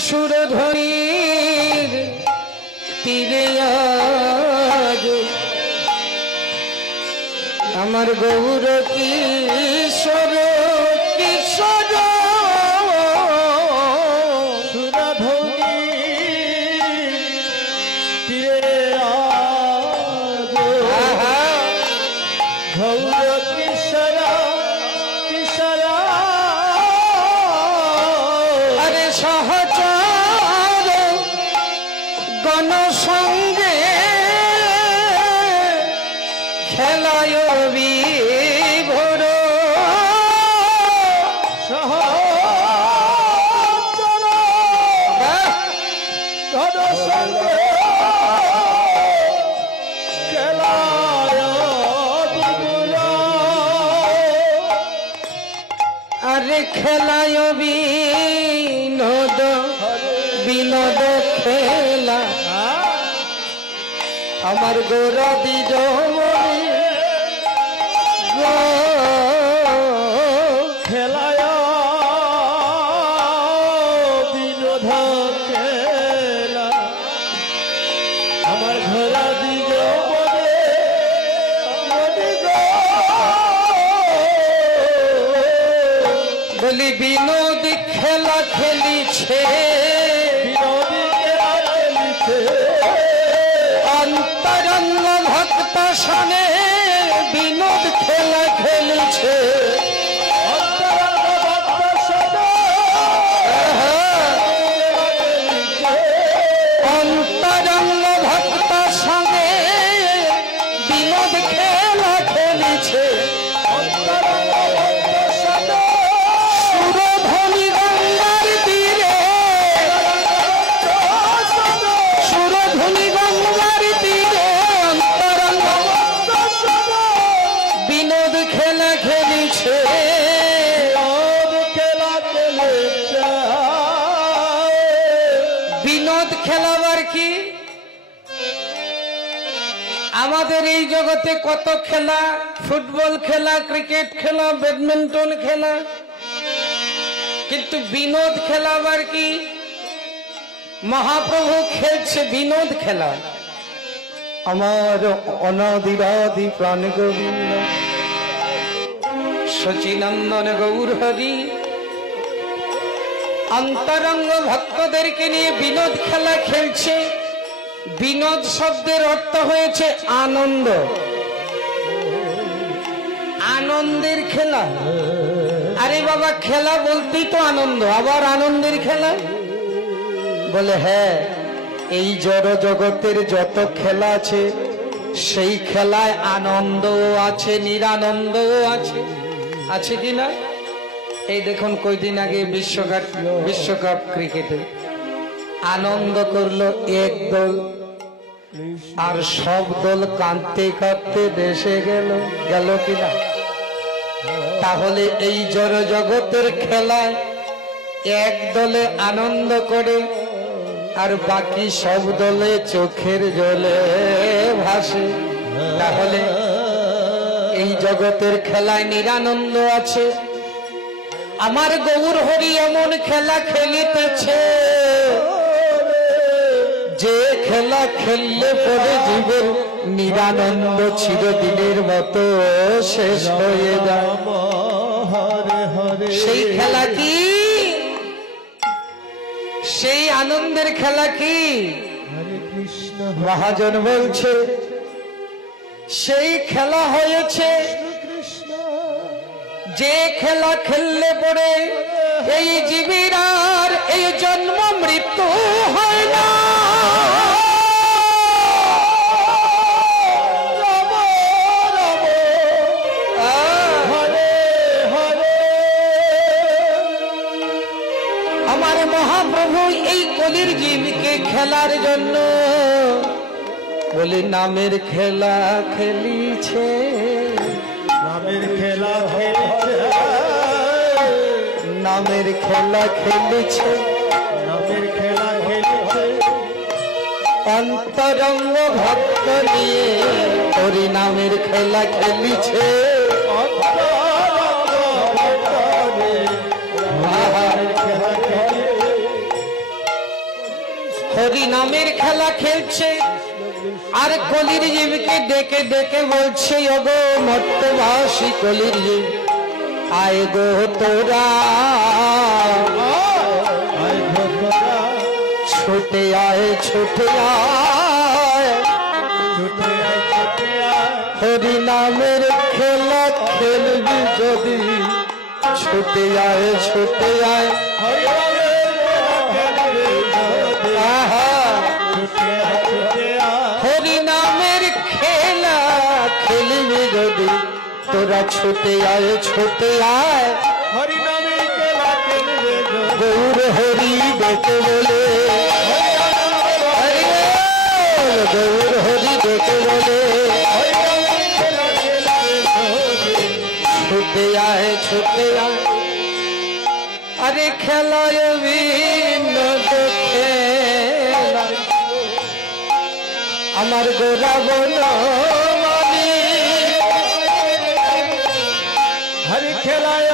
সুরধনীর তীরে আজ আমার গৌর কিশোর কিশোর সুরধনীর তীরে আজ গৌর কিশোর কিশোর আরে সহচর গণ সঙ্গে খেলায় বিভোর সহচর গণ সঙ্গে খেলায় বিভোর আরে খেলায় বিনোদ বিনোদ খেলা আমার গোরা দিজ খেলায় বিনোদ খেলা আমার ঘোরা দিল বলি বিনোদ খেলা খেলিছে বিনোদী খেলা খেলিছে অন্তরঙ্গ ভক্ত সনে বিনোদ খেলা খেলিছে অন্তরঙ্গ ভক্ত সদা অন্তরঙ্গ ভক্ত সঙ্গে বিনোদ খেলা খেলিছে অন্তরঙ্গ ভক্ত সদা সুরধনী গঙ্গার তীরে সুরধনী গঙ্গার তীরে অন্তরঙ্গ ভক্ত সদা বিনোদ খেলা খেলিছে বিনোদ খেলা খেলিছে বিনোদ খেলাবার কি আমাদের এই জগতে কত খেলা ফুটবল খেলা ক্রিকেট খেলা ব্যাডমিন্টন খেলা কিন্তু বিনোদ খেলাবার কি মহাপ্রভু খেলছে বিনোদ খেলা আমার অনাদিরাদি প্রাণ গোবিন্দ সচিনন্দন গৌর হরি অন্তরঙ্গ ভক্তদেরকে নিয়ে বিনোদ খেলা খেলছে বিনোদ শব্দের অর্থ হয়েছে আনন্দ আনন্দের খেলা আরে বাবা খেলা বলতেই তো আনন্দ আবার আনন্দের খেলা বলে হ্যাঁ এই জড় জগতের যত খেলা আছে সেই খেলায় আনন্দও আছে নিরানন্দও আছে আছে কি না এই দেখুন কয়দিন আগে বিশ্বকাপ ক্রিকেটে আনন্দ করলো এক দল আর সব দল কাঁদতে কাঁদতে দেশে গেল কিনা তাহলে এই জড় জগতের খেলায় এক দলে আনন্দ করে আর বাকি সব দলে চোখের জলে ভাসে তাহলে এই জগতের খেলায় নিরানন্দ আছে আমার গৌর হরি এমন খেলা খেলিতেছে যে খেলা খেললে পরে জীবন নিরানন্দ চিরদিনের মতো শেষ হয়ে যায় হরে হরে সেই খেলা কি সেই আনন্দের খেলা কি হরে কৃষ্ণ মহাজন বলছে সেই খেলা হয়েছে কৃষ্ণ যে খেলা খেললে পরে এই জীবের আর এই জন্ম মৃত্যু হয় না হরে হরে আমার মহাপ্রভু এই কলির জীবকে খেলার জন্য বলে নামের খেলা খেলিছে নামের খেলা খেলেছে নামের খেলা খেলিছে নামের খেলা খেলেছে অন্তরঙ্গ ভক্ত নিয়ে হরি নামের খেলা খেলিছে হরি নামের খেলা খেলছে আর কলির জীবকে ডেকে ডেকে বলছে ওগো মর্তবাসী কলির জীব আয় গো তোরা ছুটে আয় ছুটে আয় হরি নামের খেলা খেলবি যদি ছুটে আয় ছুটে আয় হরি নামের খেলা খেলবি যদি তোরা ছুটে আয় ছুটে আয় হরি নামের খেলা খেলবে গৌর হরি ডেকে বলে গৌর হরি ডেকে বলে ছুটে আয় ছুটে আয় আরে খেলায় বিনোদ খেলা আমার গোরা বনমালী হরি খেলায়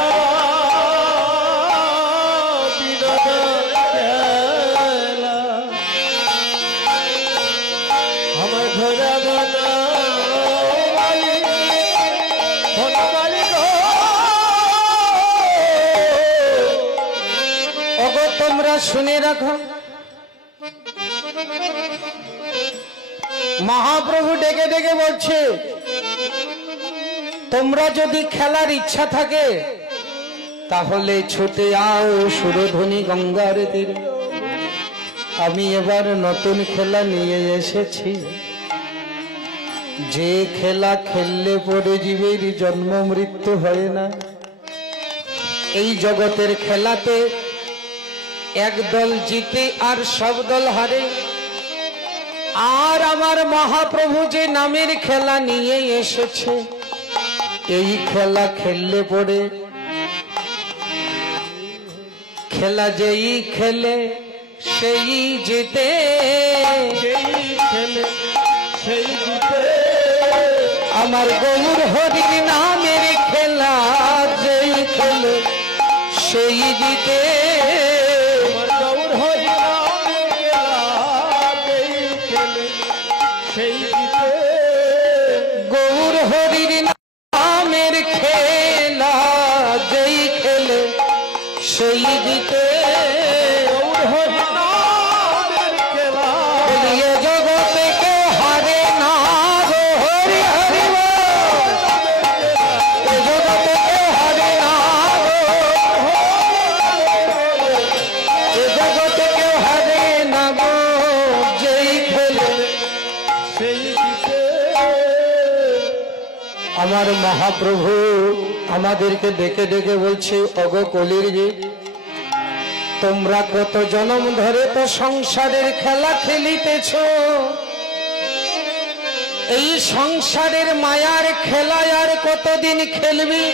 বিনোদ খেলা আমার ঘোরা বনমালী বনমালী গো ওগো তোমরা শুনে রাখো মহাপ্রভু ডেকে ডেকে বলছে তোমরা যদি খেলার ইচ্ছা থাকে তাহলে ছুটে আও সুরধ্বনি গঙ্গার তীরে আমি এবার নতুন খেলা নিয়ে এসেছি যে খেলা খেললে পরে জীবের জন্ম মৃত্যু হয় না এই জগতের খেলাতে এক দল জিতে আর সব দল হারে আর আমার মহাপ্রভু যে নামের খেলা নিয়ে এসেছে এই খেলা খেললে পরে খেলা যেই খেলে সেই জিতে খেলে সেই জিতে আমার গৌর হরির নামের খেলা যেই খেলে সেই জিতে গৌর হরি নামের খেলা যেই খেলে সেই জিতে গৌর হরির নামের খেলা যেই খেলে সেই জিতে গৌর হরি নামের খেলা বলিয়ে জগতে কে হারে না গো হরি হরি বল। এ জগতে কে হারে না গো এ জগতে কে হারে না গো যেই খেলে সেই জিতে আমার মহাপ্রভু আমাদেরকে ডেকে ডেকে বলছে অগো কলির যে তোমরা কত জনম ধরে তো সংসারের খেলা খেলিতেছ এই সংসারের মায়ার খেলা আর কতদিন খেলবি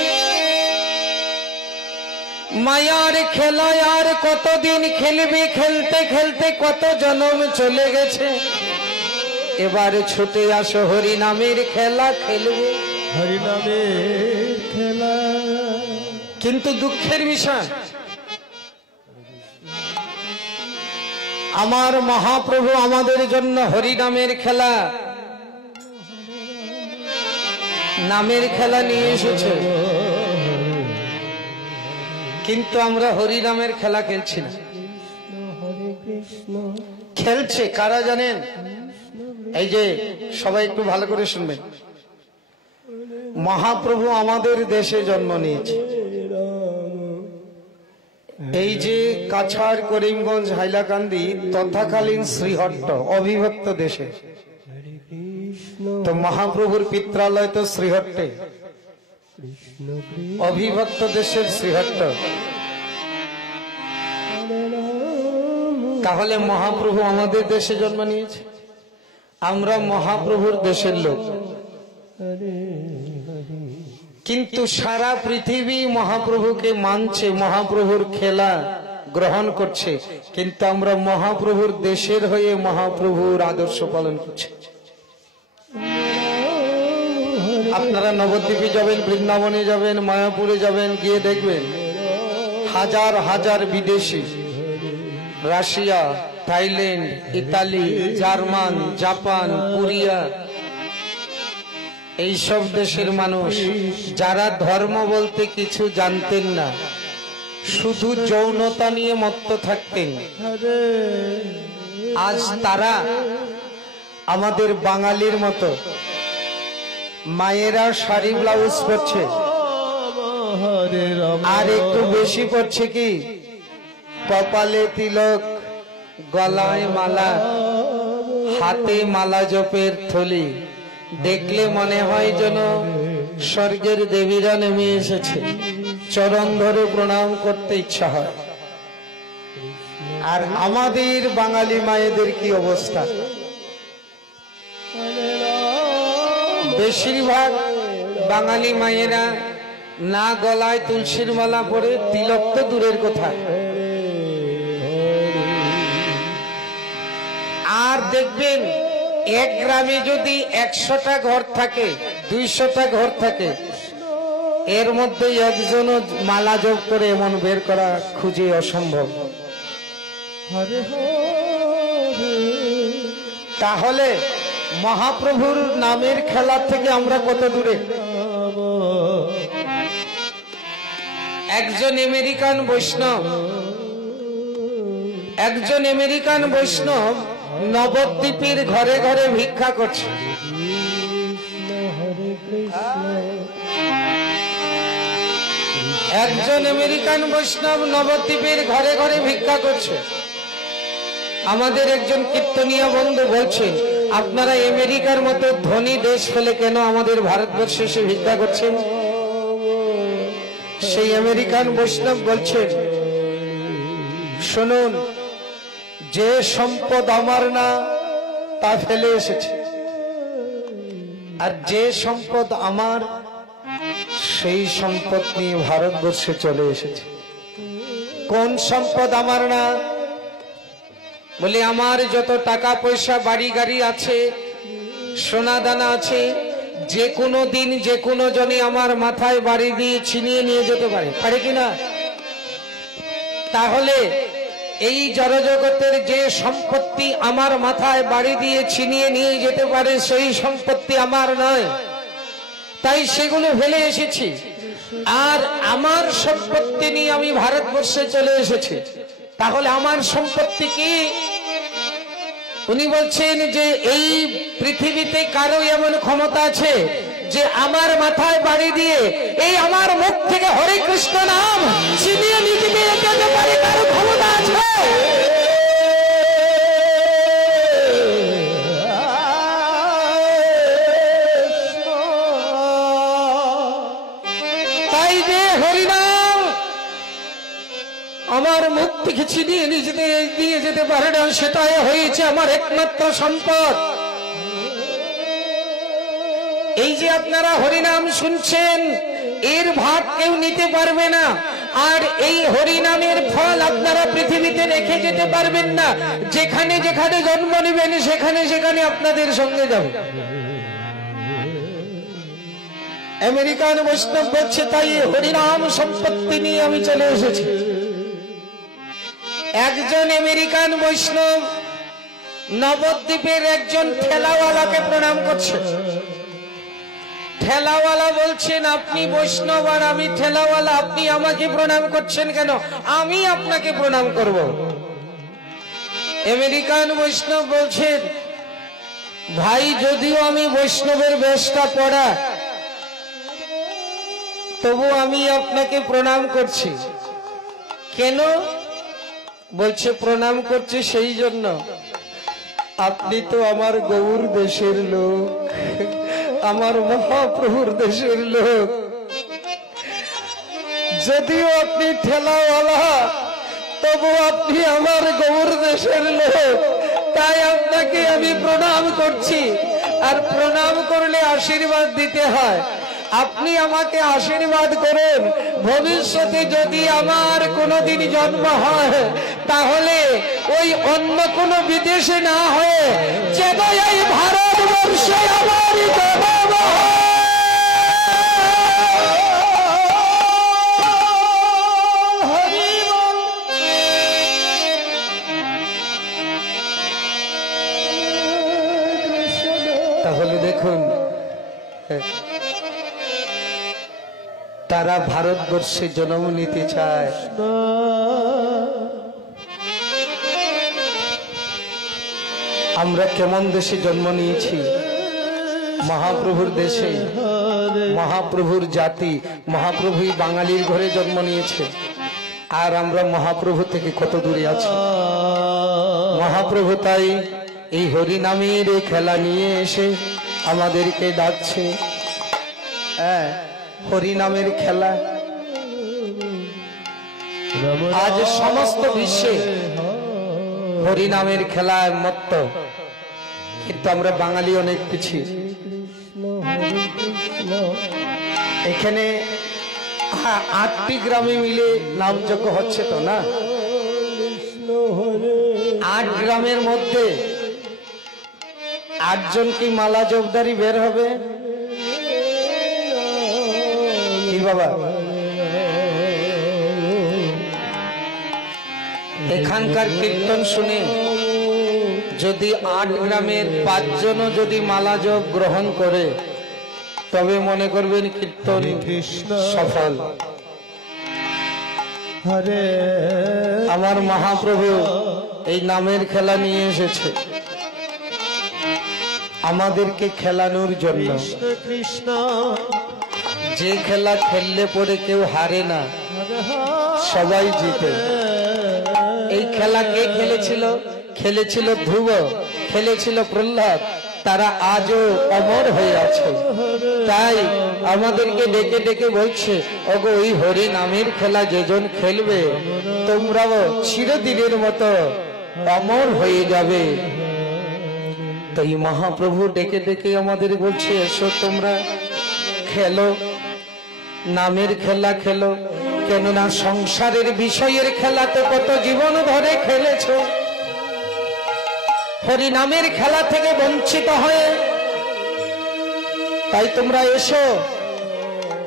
মায়ার খেলা আর কতদিন খেলবি খেলতে খেলতে কত জনম চলে গেছে এবার ছুটে আসো হরি নামের খেলা খেলবে হরি নামের খেলা কিন্তু দুঃখের বিষয় আমার মহাপ্রভু আমাদের জন্য হরি নামের খেলা নামের খেলা নিয়ে এসেছে কিন্তু আমরা হরি নামের খেলা খেলছি না খেলছে কারা জানেন এই যে সবাই একটু ভালো করে শুনবেন মহাপ্রভু আমাদের দেশে জন্ম নিয়েছে এই যে কাছাড় করিমগঞ্জ হাইলাকান্দি তথাকালীন শ্রীহট্ট অবিভক্ত দেশে তো মহাপ্রভুর পিত্রালয় তো শ্রীহট্টে অবিভক্ত দেশের শ্রীহট্ট তাহলে মহাপ্রভু আমাদের দেশে জন্ম নিয়েছে আমরা মহাপ্রভুর দেশের লোক কিন্তু সারা পৃথিবী মহাপ্রভুকে মানছে মহাপ্রভুর খেলা গ্রহণ করছে কিন্তু আমরা মহাপ্রভুর দেশের হয়ে মহাপ্রভুর আদর্শ পালন করছি আপনারা নবদ্বীপে যাবেন বৃন্দাবনে যাবেন মায়াপুরে যাবেন গিয়ে দেখবেন হাজার হাজার বিদেশি Russia Thailand, Italy, German, Japan, Korea, এই সব দেশের মানুষ যারা ধর্ম বলতে কিছু জানতেন না, শুধু যৌনতা নিয়ে মত্ত থাকতেন, আজ তারা আমাদের বাঙালির মতো মায়েরা শাড়ি ব্লাউজ পরছে, আর একটু বেশি পড়ছে কি কপালে তিলক, গলায় মালা, হাতে মালা জপের থলি। দেখলে মনে হয় যেন স্বর্গের দেবীরা নেমে এসেছে, চরণ ধরে প্রণাম করতে ইচ্ছা হয়। আর আমাদের বাঙালি মায়েদের কি অবস্থা? বেশিরভাগ বাঙালি মায়েরা না গলায় তুলসীর মালা পরে, তিলক তো দূরের কথা। আর দেখবেন এক গ্রামে যদি 100টা ঘর থাকে, 200টা ঘর থাকে, এর মধ্যে একজনও মালা জপ করে এমন বের করা খুঁজে অসম্ভব। তাহলে মহাপ্রভুর নামের খেলা থেকে আমরা কত দূরে? একজন আমেরিকান বৈষ্ণব নবদ্বীপের ঘরে ঘরে ভিক্ষা করছে। একজন আমেরিকান বৈষ্ণব নবদ্বীপের ঘরে ঘরে ভিক্ষা করছে। আমাদের একজন কীর্তনীয় বন্ধু বলছেন, আপনারা আমেরিকার মতো ধনী দেশ ফেলে কেন আমাদের ভারতবর্ষে এসে ভিক্ষা করছেন? সেই আমেরিকান বৈষ্ণব বলছেন, শুনুন, যে সম্পদ আমার না তা ফেলে এসেছে, আর যে সম্পদ আমার সেই সম্পদ নিয়ে ভারতবর্ষে চলে এসেছে। কোন সম্পদ আমার না? বলে আমার যত টাকা পয়সা, বাড়ি গাড়ি আছে, সোনা দানা আছে, যে কোনো দিন যে কোনো জনে আমার মাথায় বাড়ি দিয়ে ছিনিয়ে নিয়ে যেতে পারে কিনা? তাহলে এই জড়জগতের যে সম্পত্তি আমার মাথায় বাড়ি দিয়ে ছিনিয়ে নিয়ে যেতে পারে, সেই সম্পত্তি আমার নয়, তাই সেগুলো ফেলে এসেছি। আর আমার সম্পত্তি নিয়ে আমি ভারতবর্ষে চলে এসেছি। তাহলে আমার সম্পত্তি কি? উনি বলছেন যে এই পৃথিবীতে কারো এমন ক্ষমতা আছে যে আমার মাথায় বাড়ি দিয়ে এই আমার মুখ থেকে হরে কৃষ্ণ নাম ছিনিয়ে নিতে যেতে পারে? কারো ক্ষমতা আছে? তাই যে হরিনাম আমার মুখ থেকে ছিনিয়ে নিয়ে যেতে পারে না, সেটাই হয়েছে আমার একমাত্র সম্পদ। এই যে আপনারা হরিনাম শুনছেন, এর ভাগ কেউ নিতে পারবে না, আর এই হরিনামের ফল আপনারা পৃথিবীতে রেখে যেতে পারবেন না। যেখানে যেখানে জন্ম নেবেন সেখানে সেখানে আপনাদের সঙ্গে যাবে। আমেরিকান বৈষ্ণব বলছে, তাই হরিনাম সম্পত্তি নিয়ে আমি চলে এসেছি। একজন আমেরিকান বৈষ্ণব নবদ্বীপের একজন ঠেলাওয়ালাকে প্রণাম করছে। ঠেলাওয়ালা বলছেন, আপনি বৈষ্ণব আর আমি ঠেলাওয়ালা, আপনি আমাকে প্রণাম করছেন কেন? আমি আপনাকে প্রণাম করব। আমেরিকান বৈষ্ণব বলছেন, ভাই, যদিও আমি বৈষ্ণবের বেশটা পড়া, তবু আমি আপনাকে প্রণাম করছি। কেন? বলছে, প্রণাম করছি সেই জন্য, আপনি তো আমার গৌর দেশের লোক, আমার মহাপ্রভুর দেশের লোক। যদিও আপনি ঠেলাওয়ালা, তবু আপনি আমার গৌর দেশের লোক, তাই আপনাকে আমি প্রণাম করছি। আর প্রণাম করলে আশীর্বাদ দিতে হয়। আপনি আমাকে আশীর্বাদ করেন, ভবিষ্যতে যদি আমার কোনোদিন জন্ম হয়, তাহলে ওই অন্য কোনো বিদেশে না হয়ে যেন এই ভারতবর্ষে আমার জন্ম হয়। তাহলে দেখুন তারা ভারতবর্ষে জন্ম নিতে চায়, আমরা কেমন দেশে জন্ম নিয়েছি? মহাপ্রভুর দেশে, মহাপ্রভুর জাতি, মহাপ্রভুই বাঙালির ঘরে জন্ম নিয়েছে। আর আমরা মহাপ্রভু থেকে কত দূরে আছি। মহাপ্রভু তাই এই হরিনামের খেলা নিয়ে এসে আমাদেরকে ডাকছে। হ্যাঁ, হরিনামের খেলা আজ সমস্ত বিশ্বে হরিনামের খেলায় মত্ত, কিন্তু আমরা বাঙালি অনেক পিছিয়ে। এখানে 8টি গ্রামে মিলে নামযজ্ঞ হচ্ছে তো না? 8 গ্রামের মধ্যে 8 জন কি মালা জবদারি বের হবে কি বাবা? এখানকার কীর্তন শুনে যদি 8 গ্রামের 5 জনও যদি মালা জপ গ্রহণ করে, তবে মনে করবেন কীর্তন সফল। আমার মহাপ্রভু এই নামের খেলা নিয়ে এসেছে আমাদেরকে খেলানোর জন্য। যে খেলা খেললে পরে কেউ হারে না, সবাই জিতে। এই খেলা কে খেলেছিল? খেলেছিল ধ্রুব, খেলেছিল প্রহ্লাদ, তারা আজও অমর হয়ে আছে। তাই আমাদেরকে ডেকে ডেকে বলছে, ওগো ওই হরি নামের খেলা যেজন খেলবে, তোমরাও চিরদিনের মতো অমর হয়ে যাবে। তাই মহাপ্রভু ডেকে ডেকে আমাদের বলছে, এসো তোমরা খেলো, নামের খেলা খেলো। কেননা সংসারের বিষয়ের খেলা তো কত জীবন ধরে খেলেছো, হরি নামের খেলা থেকে বঞ্চিত হয়ে। তাই তোমরা এসো,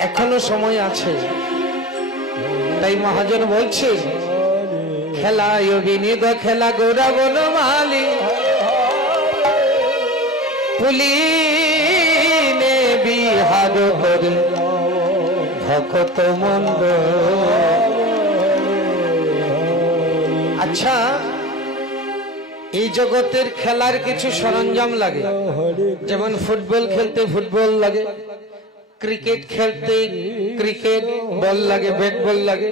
এখনো সময় আছে। তাই মহাজন বলছে, খেলা বিনিদ খেলা গোরা বনমালী, পুলিনে বিহার করে ভকত মন্দ। আচ্ছা, এই জগতের খেলার কিছু সরঞ্জাম লাগে, যেমন ফুটবল খেলতে ফুটবল লাগে, ক্রিকেট খেলতে ক্রিকেট বল লাগে, ব্যাট বল লাগে।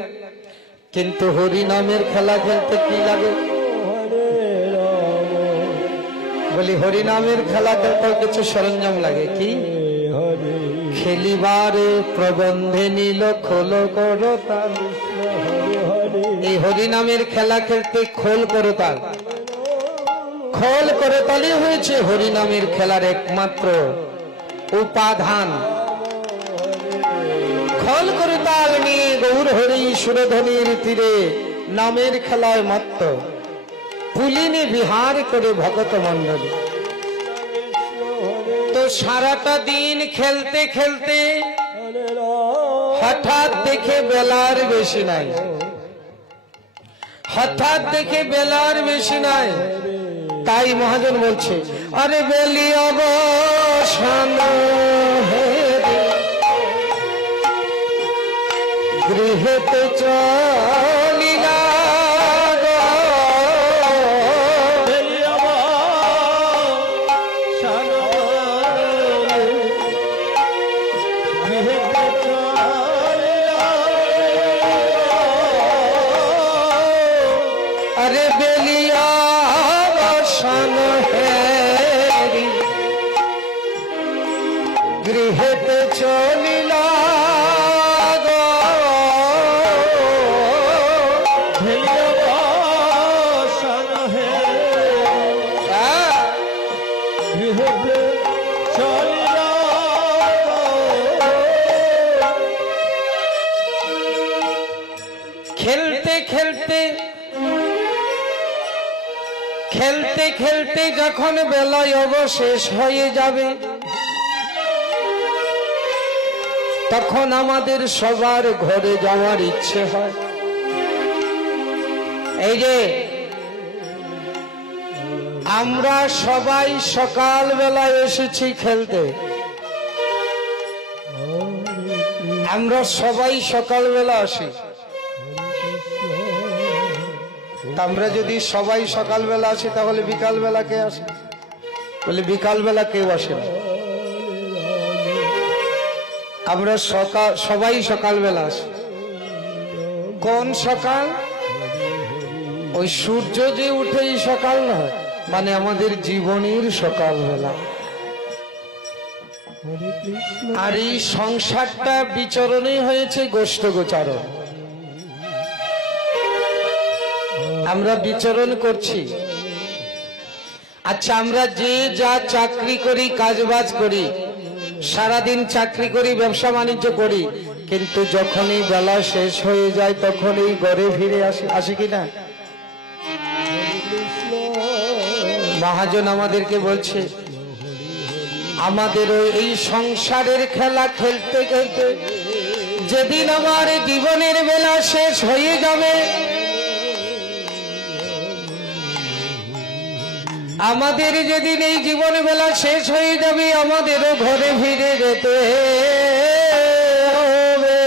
কিন্তু হরি নামের খেলা খেলতে কি লাগে? বলি হরি নামের খেলা খেলতে কিছু সরঞ্জাম লাগে। কি? খেলিবারে প্রবন্ধে নীল খোল করো তাল। এই হরি নামের খেলা খেলতে খোল করো তাল। খোল করে তালি হয়েছে হরি নামের খেলার একমাত্র উপাদান। খোল করে তাল নিয়ে গৌর হরি সুরধ্বনির তীরে নামের খেলায় মত্ত, পুলিনে বিহার করে ভগত মন্ডল। তো সারাটা দিন খেলতে খেলতে হঠাৎ দেখে বেলার বেশি নাই, হঠাৎ দেখে বেলার বেশি নাই। তাই মহাজন বলছে, আরে বেলি অবসান গৃহেতে চলিলা, अरे बेलिया बसन हेरी गृहेते चलिला गो, बेलिया बसन हेरी गृहेते चलिला गो। खेलते खेलते খেলতে খেলতে যখন বেলায় অবশেষ হয়ে যাবে, তখন আমাদের সবার ঘরে যাওয়ার ইচ্ছে হয়। এই যে আমরা সবাই সকাল বেলায় এসেছি খেলতে, আমরা সবাই সকালবেলা আসি। আমরা যদি সবাই সকালবেলা আসি তাহলে বিকালবেলা কে আসে? বলে বিকালবেলা কেউ আসে না। আমরা সবাই সকালবেলা আসি। কোন সকাল? ওই সূর্য যে উঠেই সকাল নয়, মানে আমাদের জীবনের সকালবেলা। আর এই সংসারটা বিচরণে হয়েছে গোষ্ঠ গোচারণ। আমরা বিচরণ করছি। আচ্ছা, আমরা যে যা চাকরি করি, কাজবাজ করি, সারাদিন চাকরি করি, ব্যবসা বাণিজ্য করি, কিন্তু যখনই বেলা শেষ হয়ে যায় তখনই ঘরে ফিরে আসি কিনা? মহাজন আমাদেরকে বলছে, আমাদের এই সংসারের খেলা খেলতে খেলতে যেদিন আমার জীবনের বেলা শেষ হয়ে যাবে, আমাদের যেদিন এই জীবন বেলা শেষ হয়ে যাবে, আমাদেরও ঘরে ফিরে যেতে হবে।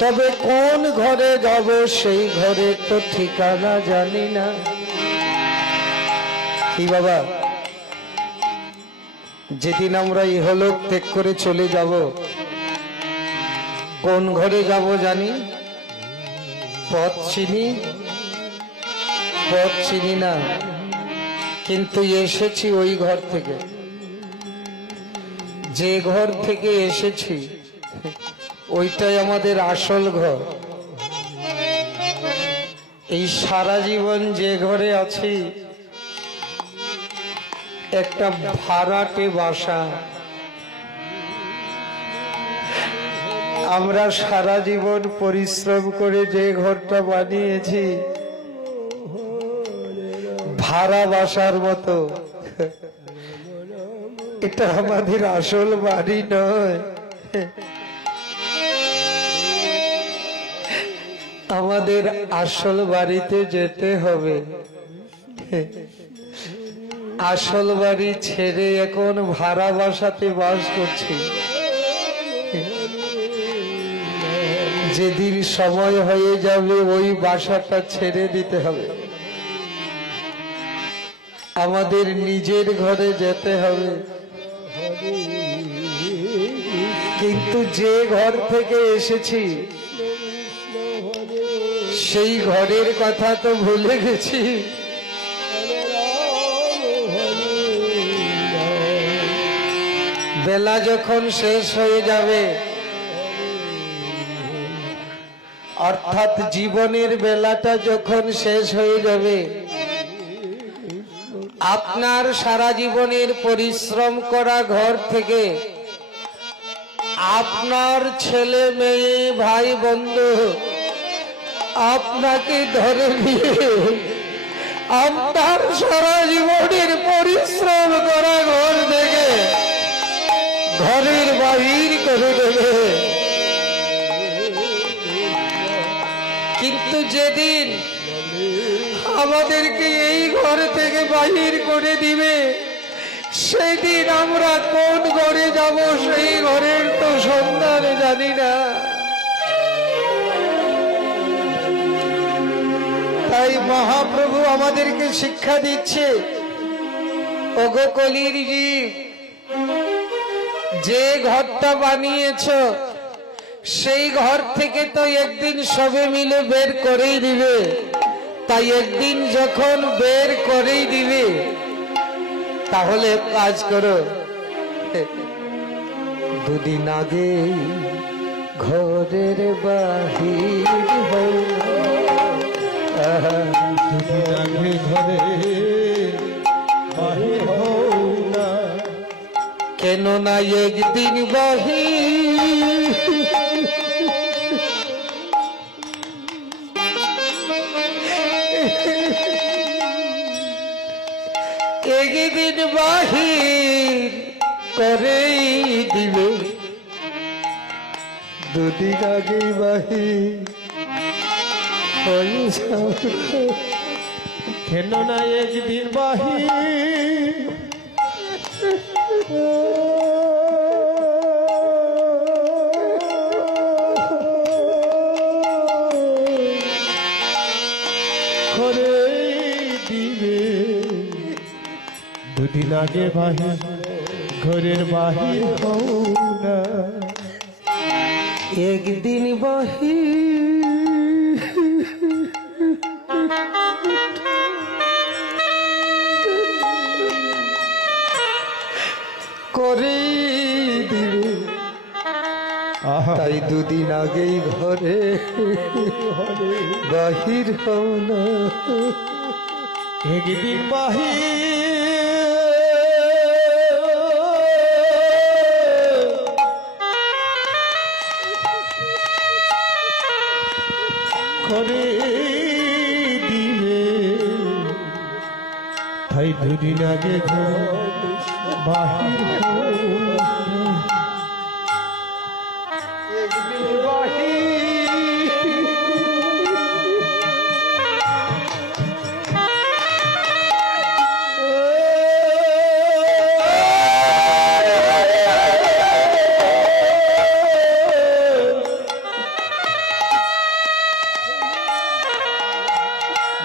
তবে কোন ঘরে যাব সেই ঘরে তো ঠিকানা জানি না। কি বাবা, যেদিন আমরা ইহলোক ত্যাগ করে চলে যাব, কোন ঘরে যাব জানি? পথ চিনি না, কিন্তু এসেছি ওই ঘর থেকে। যে ঘর থেকে এসেছি ওইটাই আমাদের আসল ঘর। এই সারা জীবন যে ঘরে আছি একটা ভাড়াটে বাসা। আমরা সারা জীবন পরিশ্রম করে যে ঘরটা বানিয়েছি ভাড়া বাসার মতো, এটা আমাদের আসল বাড়ি নয়। আমাদের আসল বাড়িতে যেতে হবে। আসল বাড়ি ছেড়ে এখন ভাড়া বাসাতে বাস করছি। যেদিন সময় হয়ে যাবে ওই বাসাটা ছেড়ে দিতে হবে, আমাদের নিজের ঘরে যেতে হবে। কিন্তু যে ঘর থেকে এসেছি সেই ঘরের কথা তো ভুলে গেছি। বেলা যখন শেষ হয়ে যাবে, অর্থাৎ জীবনের বেলাটা যখন শেষ হয়ে যাবে, আপনার সারা জীবনের পরিশ্রম করা ঘর থেকে আপনার ছেলে মেয়ে ভাই বন্ধু আপনাকে ধরে নিয়ে আপনার সারা জীবনের পরিশ্রম করা ঘর থেকে ঘরের বাহির করে দেবে। কিন্তু যেদিন আমাদেরকে এই ঘর থেকে বাহির করে দিবে, সেদিন আমরা কোন ঘরে যাব সেই ঘরের তো সন্ধান জানি না। তাই মহাপ্রভু আমাদেরকে শিক্ষা দিচ্ছে, ওগো কলির জীব, যে ঘরটা বানিয়েছ সেই ঘর থেকে তো একদিন সবে মিলে বের করেই দিবে। তাই একদিন যখন বের করেই দিবে, তাহলে কাজ করো, দুদিন আগে ঘরের বাহির হও, দুদিন আগে ঘরে বাহির হও না, কেননা একদিন বাহির একদিন বাহির করেই দিবে। দুদিন আগেই বাহির হয়ে যাও কেন না একদিন বাহির করে দিবে দুদিন আগে বাহির ঘরের বাহির হও না একদিন বাহি করে দিবে তাই দুদিন আগেই ঘরে বাহির হও না একদিন বাহির করে দিবে তাই দুদিন আগে ঘর বাহির একদিন বাহি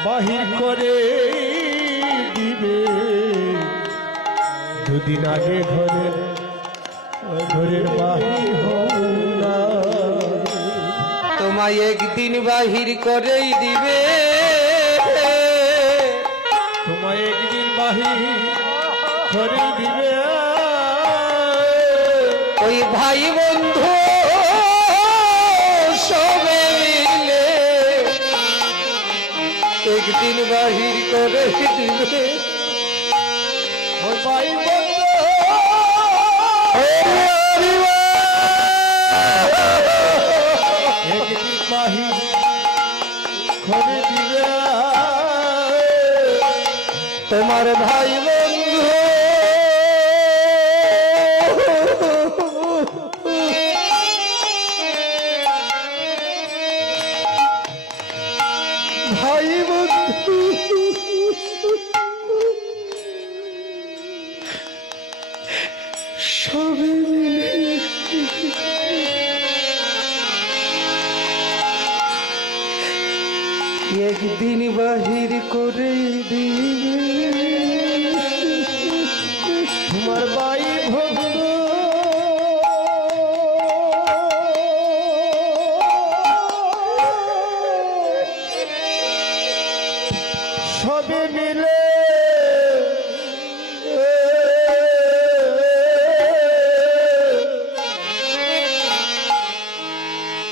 বাহির করে দিবে দুদিন আগে ঘরের বাহির হও না তোমায় একদিন বাহির করেই দিবে তোমায় একদিন বাহির করে দিবে ওই ভাই বন্ধু সবে মিলে একদিন বাহির করে দিবে ওই ভাই বন্ধু একদিন বাহির করে দিবে তোমার ভাই বন্ধু ভাই বন্ধু সবে মিলে একদিন বাহির করে দিবে তোমার ভাই ভক্ত সবে মিলে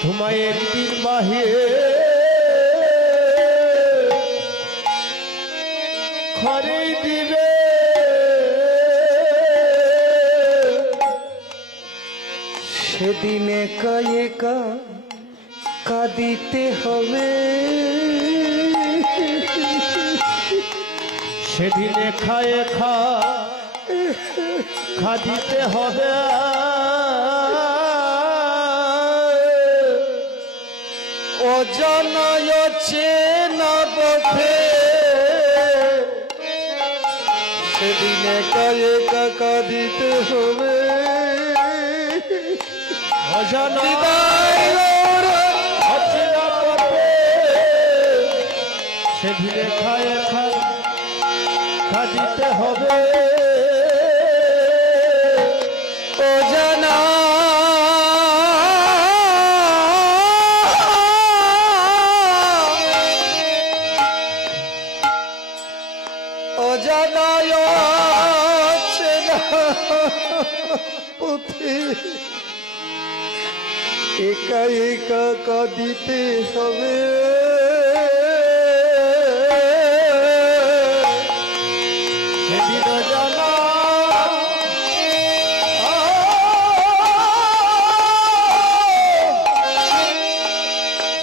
তোমায় একদিন বাহির ঘরে দিবে সেদিন একা একা কাঁদিতে হবে সেদিনে খাদিতে হবে অজানায় চেনা পথে সেদিন একা একা কাঁদিতে হবে অজানা অচেনা পথে সেদিনে খাদিতে হবে অজানা অজানায় চেনা পথে একা একা কাঁদিতে হবে সেদিন অজানা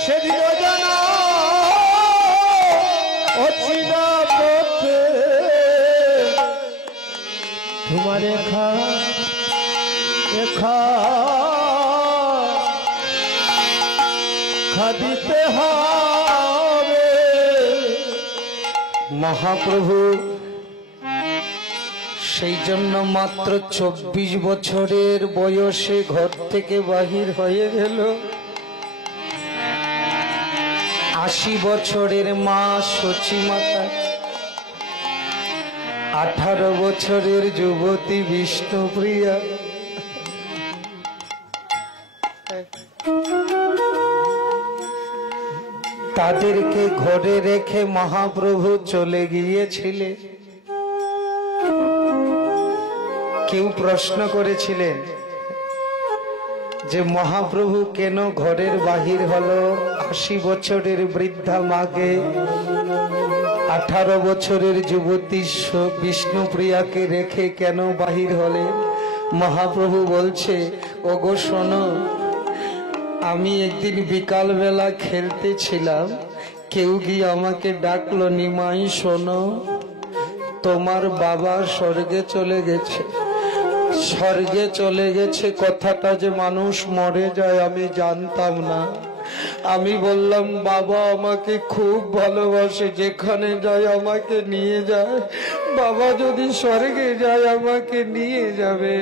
সেদিন অজানা অচিনা পথে তোমার খাদিতে হবে। মহাপ্রভু সেই জন্য মাত্র 24 বছরের বয়সে ঘর থেকে বাহির হয়ে গেল। 80 বছরের মা সচী মাতা, 18 বছরের যুবতী বিষ্ণুপ্রিয়া, তাদেরকে ঘরে রেখে মহাপ্রভু চলে গিয়েছিলেন। কেউ প্রশ্ন করেছিলেন যে মহাপ্রভু কেন ঘরের বাহির হলো? 80 বছরের বৃদ্ধা মাকে, 18 বছরের যুবতী বিষ্ণুপ্রিয়াকে রেখে কেন বাহির হলেন? মহাপ্রভু বলছে, ওগো শোনো, আমি একদিন বিকাল বেলা খেলতেছিলাম, কেউ গিয়ে আমাকে ডাকলো, নিমাই শোনো, তোমার বাবা স্বর্গে চলে গেছে। স্বর্গে চলে গেছে কথাটা যে মানুষ মরে যায় আমি জানতাম না। আমি বললাম, বাবা আমাকে খুব ভালোবাসে, যেখানে যায় আমাকে নিয়ে যায়। বাবা যদি স্বর্গে যায় আমাকে নিয়ে যাবে।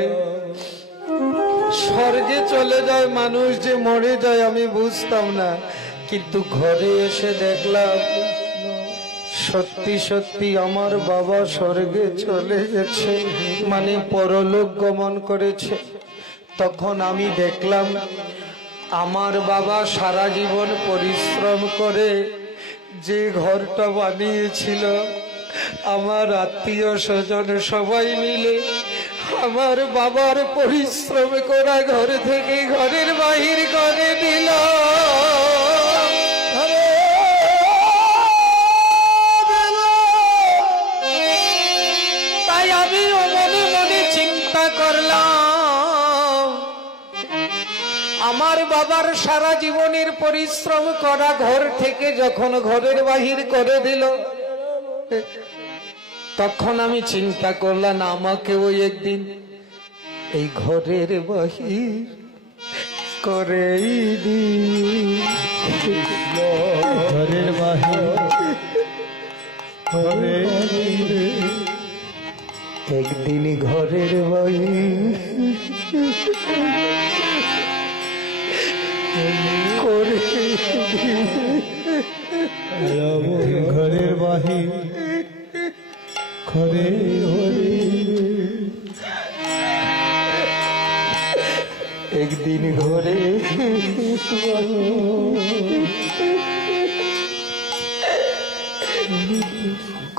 স্বর্গে চলে যায় মানুষ যে মরে যায় আমি বুঝতাম না, কিন্তু ঘরে এসে দেখলাম সত্যি সত্যি আমার বাবা স্বর্গে চলে গেছে, মানে পরলোক গমন করেছে। তখন আমি দেখলাম আমার বাবা সারা জীবন পরিশ্রম করে যে ঘরটা বানিয়েছিল, আমার আত্মীয় স্বজন সবাই মিলে আমার বাবার পরিশ্রম করা ঘর থেকে ঘরের বাহির করে দিল। তাই আমি মনে মনে চিন্তা করলাম, আমার বাবার সারা জীবনের পরিশ্রম করা ঘর থেকে যখন ঘরের বাহির করে দিল, তখন আমি চিন্তা করলাম আমাকে ওই একদিন এই ঘরের বাহির করেই দি। ঘরের বাহির হবে, একদিন ঘরের বাহির করে ঘরের বাহির ঘরে ঘরে একদিন ঘরে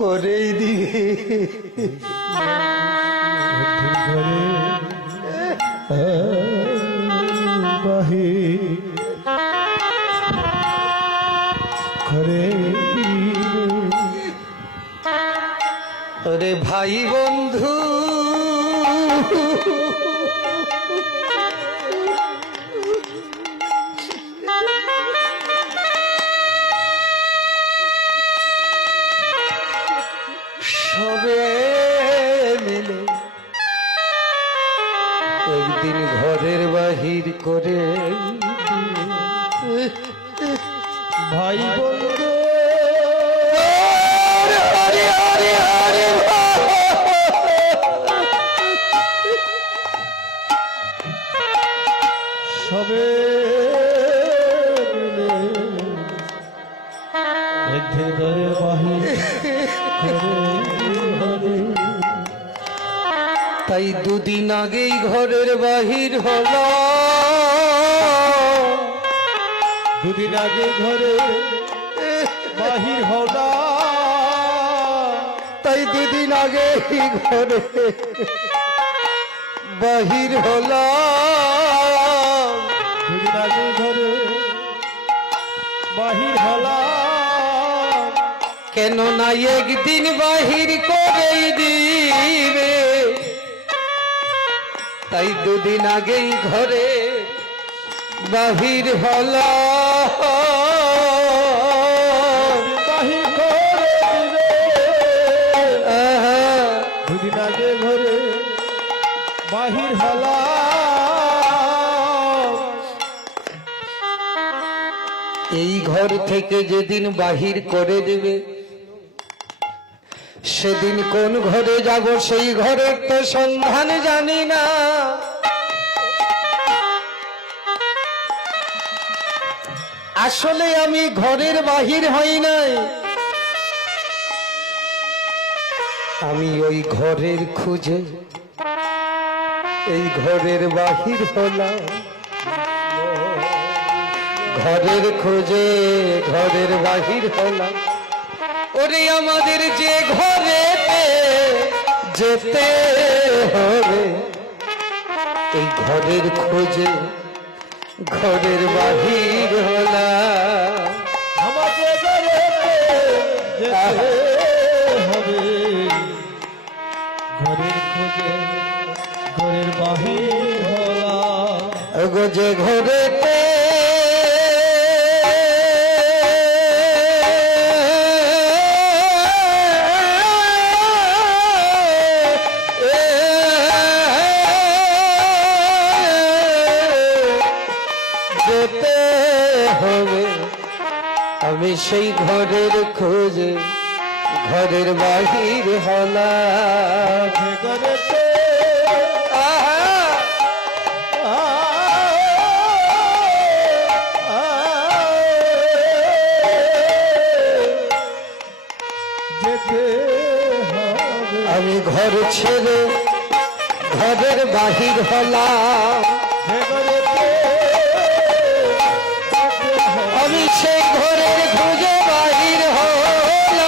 করেই দিবে। ঘরে বাহির ঘরে। ওরে ভাই বন্ধু, সবে মিলে একদিন ঘরের বাহির করে ভাই বন্ধু সবে মিলে একদিন ঘরের বাহির করে। তাই দুদিন আগেই ঘরের বাহির হলো, দুদিন আগে ঘরে বাহির হলা, তাই দুদিন আগে ঘরে বাহির হলো। দুদিন আগে ঘরে বাহির হলা, কেন না একদিন বাহির করেই দিবে, তাই দুদিন আগেই ঘরে বাহির হলো। বাহির করে দিবে, দুদিন আগে ঘরে বাহির হলা। এই ঘর থেকে যেদিন বাহির করে দেবে, সেদিন কোন ঘরে যাব সেই ঘরের তো সন্ধান জানি না। আসলে আমি ঘরের বাহির হই নাই, আমি ওই ঘরের খুঁজে এই ঘরের বাহির হলাম। ঘরের খোঁজে ঘরের বাহির হলাম। ওরে আমাদের যে ঘরেতে যেতে হবে, এই ঘরের খোঁজে ঘরের বাহির হলাম। আমাদের ঘরেতে যেতে হবে, ঘরের খোঁজে ঘরের বাহির হলাম। ওগো যে ঘরেতে যেতে হবে, আমি সেই ঘরের খোঁজে ঘরের বাহির হলাম। ঘরেতে যেতে হবে, আমি ঘর ছেড়ে ঘরের বাহির হলাম। আমি সেই ঘরের খুঁজে বাহির হলাম,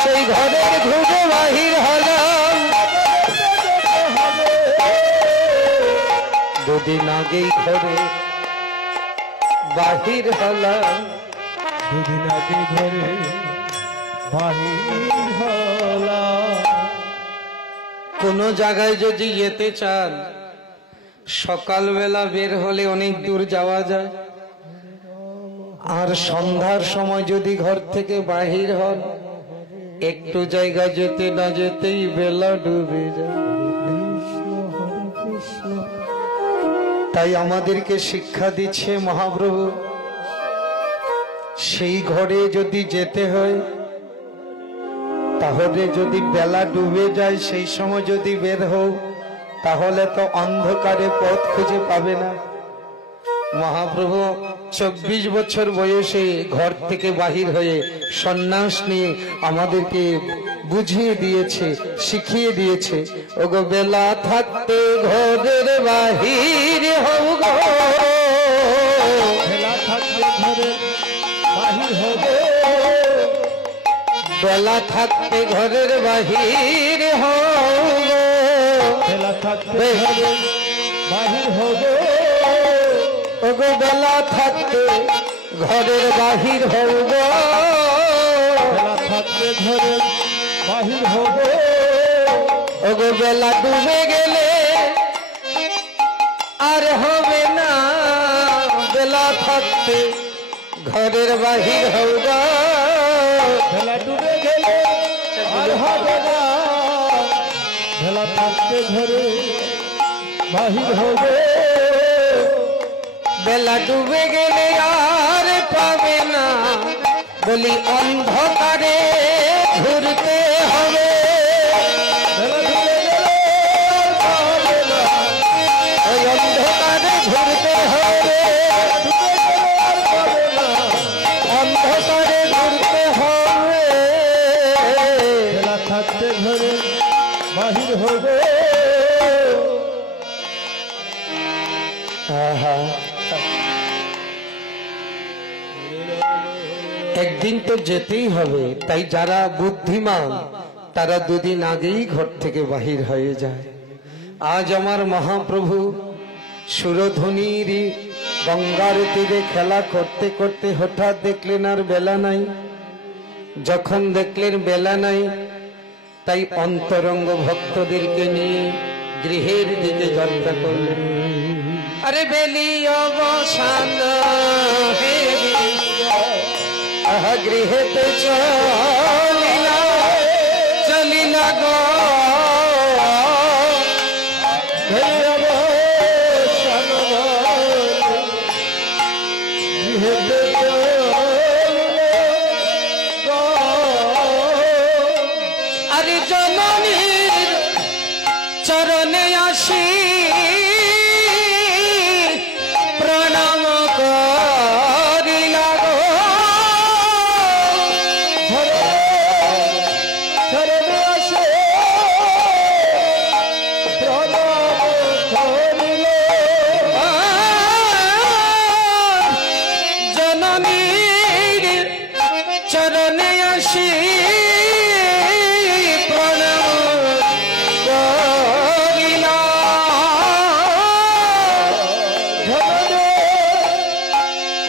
সেই ঘরের খুঁজে বাহির হলাম। দুদিন আগেই ঘরে বাহির হলাম, দুদিন আগে ঘরে বাহির হলাম। কোন জায়গায় যদি যেতে চান, সকালবেলা বের হলে অনেক দূর যাওয়া যায়, আর সন্ধ্যার সময় যদি ঘর থেকে বাহির হন, একটু জায়গা যেতে না যেতেই বেলা ডুবে যায়। তাই আমাদেরকে শিক্ষা দিচ্ছে মহাপ্রভু, সেই ঘরে যদি যেতে হয়, তাহলে যদি বেলা ডুবে যায় সেই সময় যদি বের হও, তাহলে তো অন্ধকারে পথ খুঁজে পাবে না। মহাপ্রভু 24 বছর বয়সে ঘর থেকে বাহির হয়ে সন্ন্যাস নিয়ে আমাদেরকে বুঝিয়ে দিয়েছে, শিখিয়ে দিয়েছে। ওগো বেলা থাকতে ঘরের বাহির হও গো, বেলা থাকতে ঘরে বাহির হবে, বেলা থাকতে ঘরের বাহির হও গো, বেলা থাকতে ঘরে বাহির হবে, ওগো বেলা থাকতে ঘরের বাহির হও গো, বেলা থাকতে ঘরে বাহির হবে, ওগো বেলা ডুবে গেলে আর হবে না, বেলা থাকতে ঘরের বাহির হও গো। বেলা ডুবে গেলে আর হবে না, বেলা থাকতে ঘরে বাহির হবে, বেলা ডুবে গেলে আর পাবে না, বলি অন্ধকারে ঘুরতে হবে। বেলা ডুবে গেলে আর পাবে না, ওই অন্ধকারে ঘুরতে হবে, ডুবে গেলে আর পাবে না, অন্ধকারে ঘুরতে হবে। বেলা থাকতে ঘরে বাহির হবে। আহা, একদিন তো যেতেই হবে, তাই যারা বুদ্ধিমান তারা দুদিন আগেই ঘর থেকে বাহির হয়ে যায়। আজ আমার মহাপ্রভু সুরধ্বনির গঙ্গার তীরে খেলা করতে করতে হঠাৎ দেখলেন আর বেলা নাই। যখন দেখলেন বেলা নাই, তাই অন্তরঙ্গ ভক্তদেরকে নিয়ে গৃহের দিকে যাত্রা করলেন। আরে বেলি অবসান আহা গৃহেতে চলিলা চলিলা গো,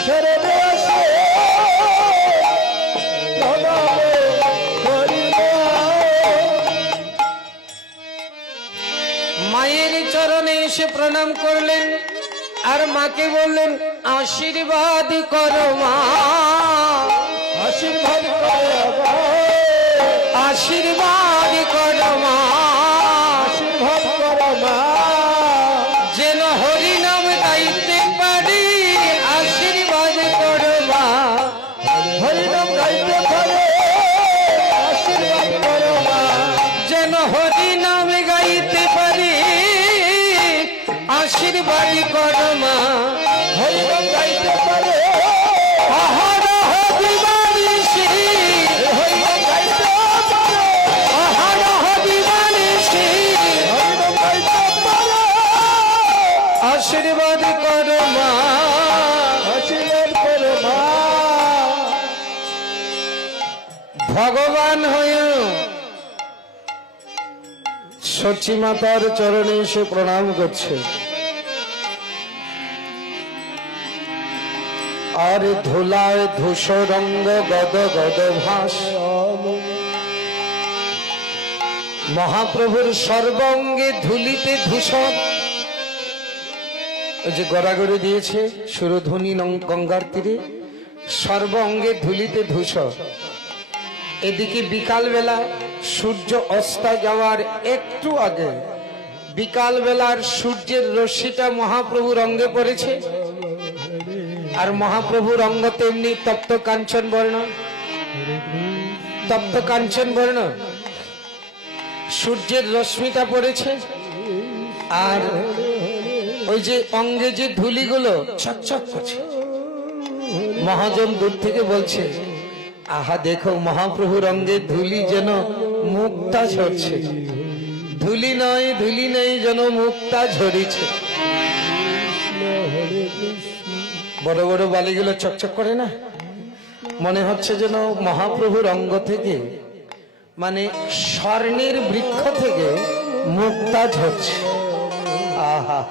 শরণে আসে প্রণাম করিব। মায়ের চরণে এসে প্রণাম করলেন আর মাকে বললেন আশীর্বাদ করো মা, আশীর্বাদ করো মা, আশীর্বাদ করো মা, আশীর্বাদ করো মা, যেন হরি নাম গাইতে পারি, আশীর্বাদ করো মা, হরি নাম গাইতে পারে, আশীর্বাদ করো মা, যেন হরি নাম গাইতে পারি, আশীর্বাদ করো মা, হরি নাম গাইতে পারে, অহরহ দিবানিশি, হরি নাম গাইতে পারে, অহরহ দিবানিশি, হরি নাম গাইতে পারে, আশীর্বাদ করো মা। আশীর্বাদ করো মা। ভগবান হয়ে সচী মাতার চরণে এসে প্রণাম করছে আর ধুলায় ধূসরঙ্গ গদ গদ ভাস। মহাপ্রভুর সর্বঙ্গে ধুলিতে ধূসর, ওই যে গড়াগড়ি দিয়েছে সুরধ্বনি গঙ্গার তীরে, সর্বঙ্গে ধুলিতে ধূসর। এদিকে বিকালবেলা সূর্য অস্ত যাওয়ার একটু আগে বিকালবেলার সূর্যের রশ্মিটা মহাপ্রভুর অঙ্গে পড়েছে, আর মহাপ্রভুর অঙ্গ তেমনি তপ্ত কাঞ্চন বর্ণ, তপ্ত কাঞ্চন বর্ণ, সূর্যের রশ্মিটা পড়েছে। আর ওই যে অঙ্গে যে ধুলিগুলো চকচক করছে, মহাজন দূর থেকে বলছে আহা দেখো মহাপ্রভুর অঙ্গে ধুলি যেন মুক্তা ঝরছে, ধুলি নয় ধুলি নেই যেন মুক্তা ঝরিছে। বড় বড় বালিগুলো চকচক করে না, মনে হচ্ছে যেন মহাপ্রভুর অঙ্গ থেকে মানে স্বর্ণের বৃক্ষ থেকে মুক্তা ঝরছে। আহা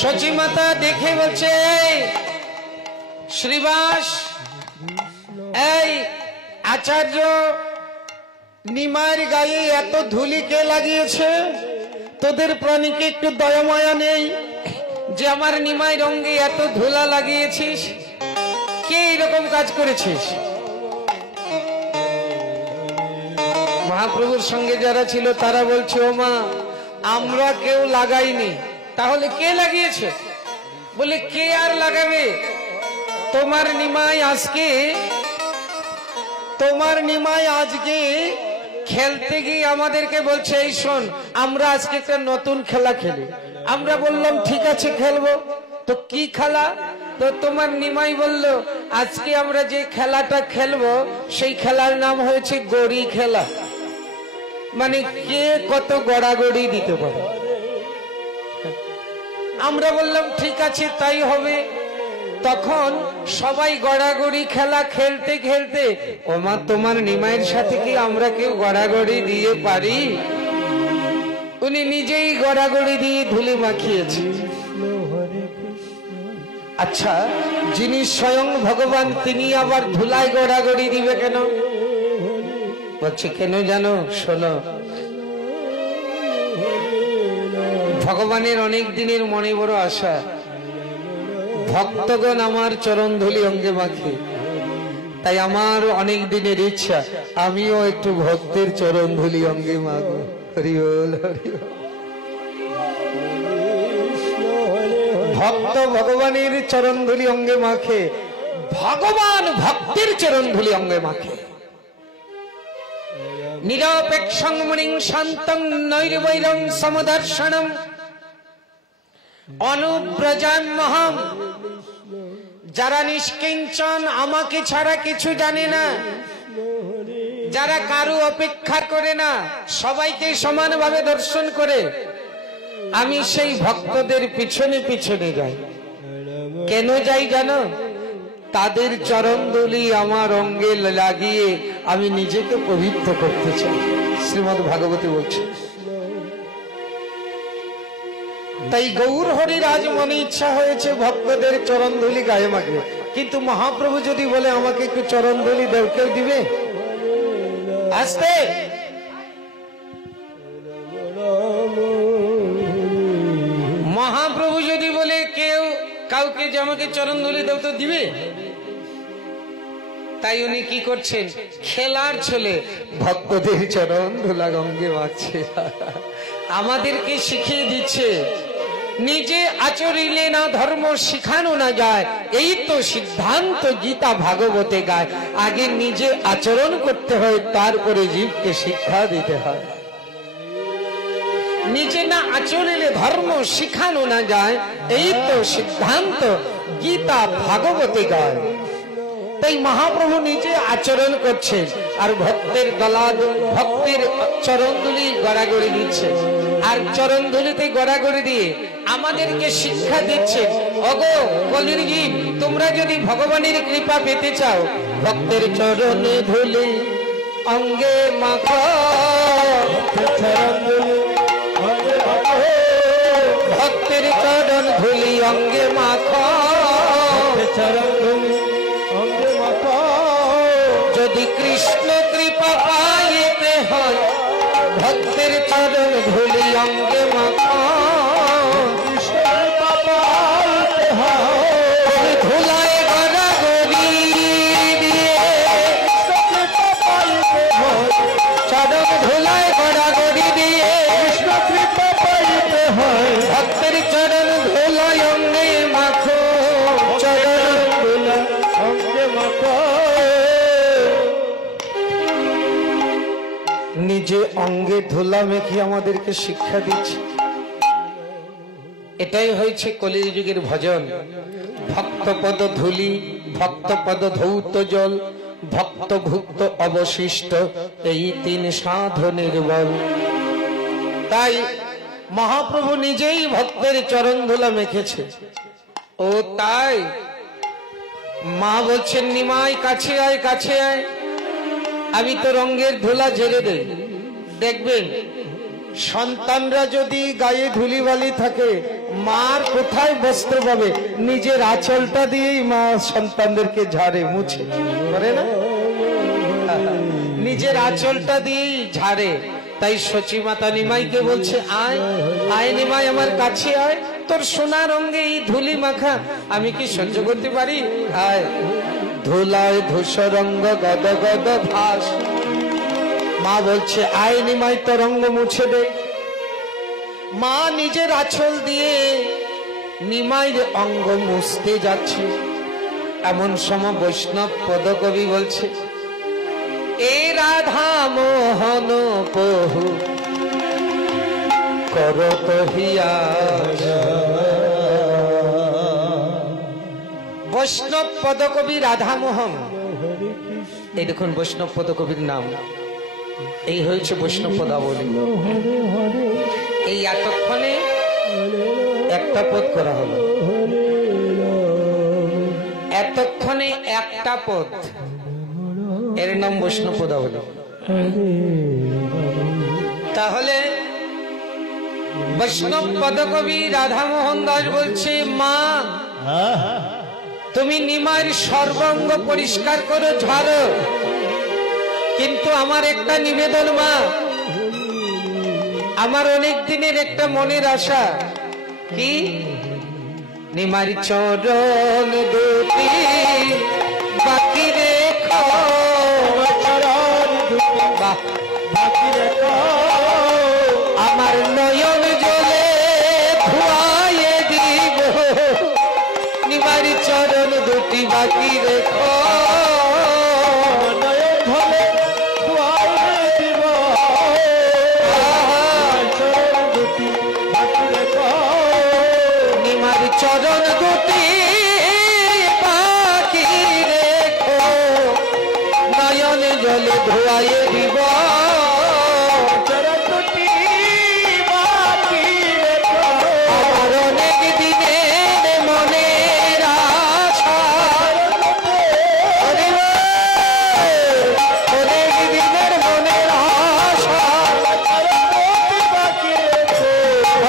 সচী মাতা দেখে বলছে শ্রীবাস, এই আচার্য নিমায়ের গায়ে এত ধুলি কে লাগিয়েছে? তোদের প্রাণীকে একটু দয়ামায়া নেই যে আমার নিমায়ের অঙ্গে এত ধুলা লাগিয়েছিস? কে এরকম কাজ করেছিস? মহাপ্রভুর সঙ্গে যারা ছিল তারা বলছে ও মা আমরা কেউ লাগাইনি। তাহলে কে লাগিয়েছে? বলে কে আর লাগাবে? তোমার নিমাই আজকে খেলতে গিয়ে আমাদেরকে বলছে এই শোন আমরা আজকে একটা নতুন খেলা খেলি। আমরা বললাম ঠিক আছে খেলবো। তো কি খেলা? তো তোমার নিমাই বলল আজকে আমরা যে খেলাটা খেলবো সেই খেলার নাম হয়েছে গড়ি খেলা, মানে কে কত গড়াগড়ি দিতে পারে। আমরা বললাম ঠিক আছে তাই হবে। তখন সবাই গড়াগড়ি খেলা খেলতে খেলতে ওমা তোমার নিমাইয়ের সাথে কি আমরা কেউ গড়াগড়ি দিয়ে পারি? উনি নিজেই গড়াগড়ি দিয়ে ধুলি মাখিয়েছে। আচ্ছা, যিনি স্বয়ং ভগবান তিনি আবার ধুলায় গড়াগড়ি দিবে কেন? বলছে কেন জানো? শোনো, ভগবানের অনেক দিনের মনে বড় আশা ভক্তগণ আমার চরণ ধুলি অঙ্গে মাখে, তাই আমার অনেক দিনের ইচ্ছা আমিও একটু ভক্তের চরণ ধুলি অঙ্গে মাখবো। হরি বল হরি বল। ভক্ত ভগবানের চরণ ধুলি অঙ্গে মাখে, ভগবান ভক্তের চরণ ধুলি অঙ্গে মাখে। নিরপেক্ষং মুনিং শান্তং নৈর্বৈরং সমদর্শনম অনুব্রজাম্যহম। যারা নিষ্কিঞ্চন, আমাকে ছাড়া কিছু জানে না, যারা কারু অপেক্ষা করে না, সবাইকে সমানভাবে দর্শন করে, আমি সেই ভক্তদের পিছনে পিছনে যাই। কেন যাই জানো? তাদের চরণ ধুলি আমার অঙ্গে লাগিয়ে আমি নিজেকে পবিত্র করতে চাই। শ্রীমদ্ ভাগবতী বলছে তাই গৌর হরির আজ মনে ইচ্ছা হয়েছে ভক্তদের চরণ ধুলি গায়ে মাখবে, কিন্তু মহাপ্রভু যদি বলে আমাকে একটু চরণ ধুলি দেও, কেউ দিবে? আসতে মহাপ্রভু যদি বলে কেউ কাউকে যে আমাকে চরণ ধুলি দেও, তো দিবে? তাই উনি কি করছেন? খেলার ছলে ভক্তদের চরণ ধুলা গঙ্গে মাখছে। আমাদেরকে শিখিয়ে দিচ্ছে, নিজে আচরিলে না ধর্ম শিখানো না যায়, এই তো সিদ্ধান্ত গীতা ভাগবতে গায়। আগে নিজে আচরণ করতে হয়, তারপরে জীবকে শিক্ষা দিতে হয়। নিজে না আচরিলে ধর্ম শিখানো না যায়, এই তো সিদ্ধান্ত গীতা ভাগবতে গায়। তাই মহাপ্রভু নিজে আচরণ করছেন আর ভক্তের ভক্তের চরণধুলি গড়াগড়ি দিচ্ছে, আর চরণধুলিতে গড়াগড়ি দিয়ে আমাদেরকে শিক্ষা দিচ্ছে, ওগো কলির জীব, তোমরা যদি ভগবানের কৃপা পেতে চাও, ভক্তের চরণে ধুলি অঙ্গে মাখো, ভক্তের চরণ ধুলি অঙ্গে মাখো, যদি কৃষ্ণ কৃপা পাইতে হয়, ভক্তের চরণ ধুলি অঙ্গে মাখো, ধুলায় গড়াগড়ি দিয়ে, চরণ ধুলায় গড়াগড়ি দিয়ে ভক্তের চরণ ধুলায় অঙ্গে মাখো, চরণ ধুলা অঙ্গে মাখো। নিজে অঙ্গে ধুলা মেখে আমাদেরকে শিক্ষা দিচ্ছে। এটাই হয়েছে কলির যুগের ভজন। ভক্তপদ ধুলি, ভক্তপদ ধৌত জল, ভক্ত ভুক্ত অবশিষ্ট, এই তিন সাধনের বল। তাই মহাপ্রভু নিজেই ভক্তের চরণ ধুলা মেখেছে। ও তাই মা বলছেন, নিমাই কাছে আয়, কাছে আয়, আমি তো রঙের ধুলা ঝেড়ে দেই। দেখবেন সন্তানরা যদি গায়ে ধুলিবালি থাকে, মার কোথায় বস্ত্র পাবে? নিজের আঁচলটা দিয়েই মা সন্তানদেরকে ঝাড়ে, মুছে, করে না? নিজের আঁচলটা দিয়েই ঝাড়ে। তাই সচি মাতা নিমাইকে বলছে, আয় আয় নিমাই, আমার কাছে আয়, তোর সোনা রঙে এই ধুলি মাখা আমি কি সহ্য করতে পারি? আয়। ধুলায় ধূসরঙ্গ গদ গদ ভাস, মা বলছে আয় নিমাই, তো রঙ্গ মুছে দে। মা নিজের আঁচল দিয়ে নিমাইয়ের অঙ্গ মুছতে যাচ্ছে। এমন সময় বৈষ্ণব পদকবি বলছে, এ রাধা মোহন পহু করত হিয়া। বৈষ্ণব পদকবি রাধামোহন, এই দেখুন বৈষ্ণব পদকবির নাম, এই হয়েছে বৈষ্ণব পদাবলী। এই এতক্ষণে একটা পদ করা হলো, এতক্ষণে একটা পদ, এর নাম বৈষ্ণব পদাবলী। তাহলে বৈষ্ণব পদকবি রাধামোহন দাস বলছে, মা তুমি নিমার সর্বাঙ্গ পরিষ্কার করো, ঝাড়ো, কিন্তু আমার একটা নিবেদন মা, আমার অনেক দিনের একটা মনের আশা, কি? নিমার চরণ দুটি বাকি রেখো, বাকি রেখো, আমার নয়ন জলে ধুয়ায়ে দিব, নিমার চরণ দুটি বাকি রেখো, নয়ন জলে ধুয়ায়ে দিব, চরণ দুটি বাকি রেখো, নিমার চরণ দুটি বাকি রেখো, নয়ন জলে ধুয়ায়ে দিব, চরণ দুটি বাকি রেখো, আমার অনেক দিনের মনের আশা, অনেক দিনের মনের আশা,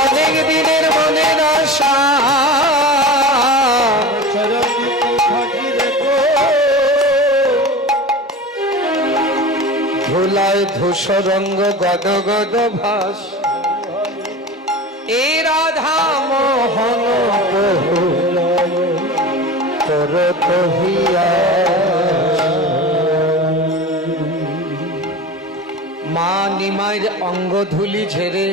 অনেক দিনের মনের সুসরঙ্গ গদ গদ ভাস এ রাধা মোহন প্রভু করত হিয়া। মা নিমাইয়ের অঙ্গ ধুলি ঝেড়ে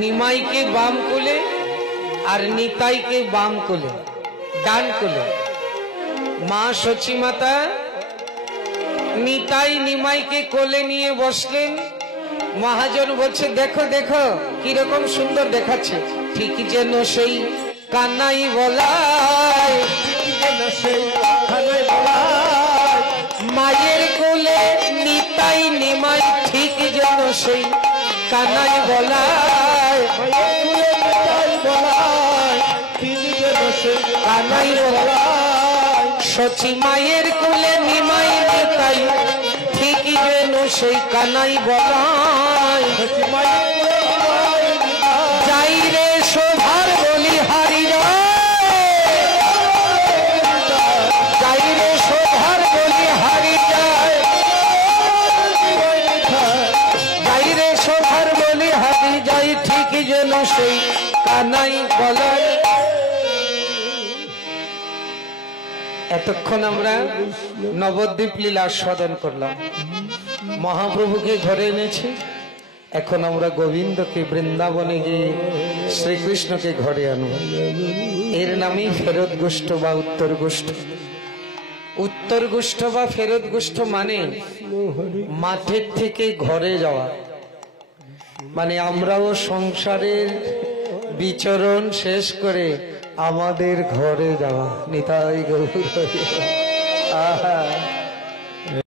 নিমাইকে বাম কোলে আর নিতাইকে বাম কোলে ডান কোলে। মা সচী মাতা নিতাই নিমাইকে কোলে নিয়ে বসলেন। মহাজন বলছে দেখো দেখো কিরকম সুন্দর দেখাচ্ছে, ঠিক যেন সেই কানাই বলায়, মায়ের কোলে নিতাই নিমাই ঠিক যেন সেই কানাই বলায়, কানাই বলায়। সচী মায়ের কোলে নিমাই নিতাই ঠিক যেন সেই কানাই বলায়। যাই রে শোভার বলি হারি যাই রে শোভার বলি হারি যায়, যাই রে শোভার বলি হারি যাই ঠিক যেন সেই কানাই বলায়। এতক্ষণ আমরা নবদ্বীপ লীলা আস্বাদন করলাম, মহাপ্রভুকে ঘরে এনেছি। এখন আমরা গোবিন্দকে বৃন্দাবনে গিয়ে শ্রীকৃষ্ণকে ঘরে আনব। এর নামই ফেরত গোষ্ঠ বা উত্তর গোষ্ঠ। উত্তর গোষ্ঠ বা ফেরত গোষ্ঠ মানে মাঠের থেকে ঘরে যাওয়া, মানে আমরাও সংসারের বিচরণ শেষ করে আমাদের ঘরে যাওয়া। নিতাই গৌর। আহা।